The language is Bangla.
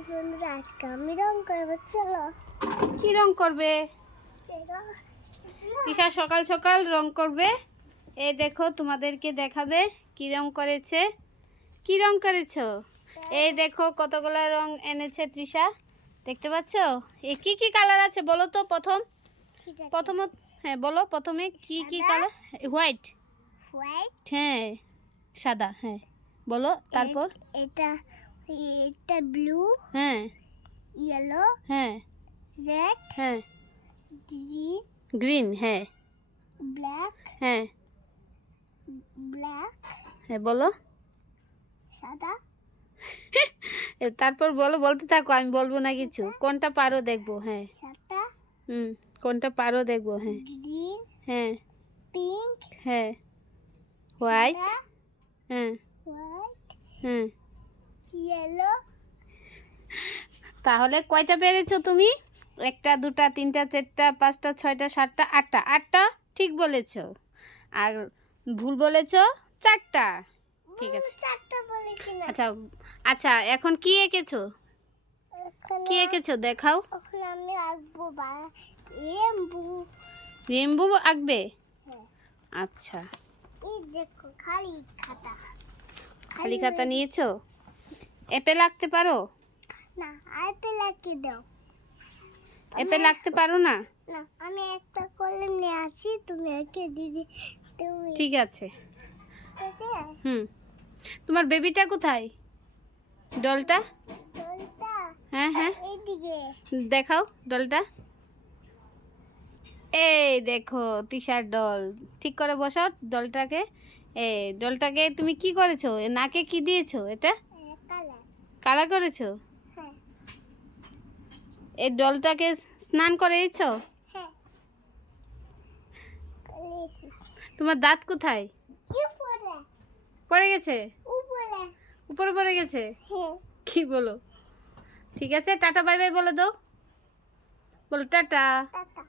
আজকে আমি রং করবো, চলো। কি রং করবে? তিশা সকাল সকাল রং করবে। এই দেখো তোমাদেরকে দেখাবে কি রং করেছে। কি রং করেছো? এই দেখো কতগুলা রং এনেছে তৃষা, দেখতে পাচ্ছ? এই কি কি কালার আছে বলো তো প্রথম। হ্যাঁ বলো প্রথমে কি কি কালার। হোয়াইট। হ্যাঁ সাদা। হ্যাঁ বলো তারপর। এটা ব্লু, হ্যাঁ ইয়েলো, হ্যাঁ রেড, হ্যাঁ গ্রিন, গ্রিন। হ্যাঁ ব্ল্যাক, হ্যাঁ হ্যাঁ বলো। সাদা। তারপর বলো, বলতে থাকো, আমি বলবো না কিছু। কোনটা পারো দেখবো। হ্যাঁ সাদা, কোনটা পারো দেখবো। হ্যাঁ গ্রিন, হ্যাঁ পিঙ্ক, হ্যাঁ হোয়াইট। হ্যাঁ হ্যাঁ ইয়েলো। তাহলে কয়টা পেরেছো তুমি? একটা, দুটা, তিনটা, চারটা, পাঁচটা, ছয়টা, সাতটা, আটটা। আটটা ঠিক বলেছো। আর ভুল বলেছো চারটা। ঠিক আছে। আচ্ছা আচ্ছা, এখন কি এঁকেছো? কি এঁকেছো দেখাও। এখন আমি আঁকবো রেইনবো। রেইনবো আঁকবে? হ্যাঁ। আচ্ছা, এই দেখো খালি খাতা। খালি খাতা নিয়েছো? অ্যাপেল আঁকতে পারো? না, আপেল আঁকি দাও। অ্যাপেল আঁকতে পারো না? না, আমি একটা কলম নিয়ে আসি, তুমি এঁকে দিবি। তুমি ঠিক আছে। তোমার বেবিটা কোথায়? ডলটা? ডলটা হ্যাঁ হ্যাঁ এইদিকে দেখাও ডলটা। এই দেখো তিশার ডল। ঠিক করে বসাও ডলটাকে। এই ডলটাকে তুমি কি করেছো? নাকে কি দিয়েছো? এটা কালার। কালার করেছো? হ্যাঁ এই ডলটাকে স্নান করেছো? হ্যাঁ। তোমার দাঁত কোথায়? উপরে। পড়ে গেছে? উপরে। উপরে পড়ে গেছে? হ্যাঁ। কি বলো? ঠিক আছে, টাটা বাই বাই বলে দাও। বলো টাটা। টাটা।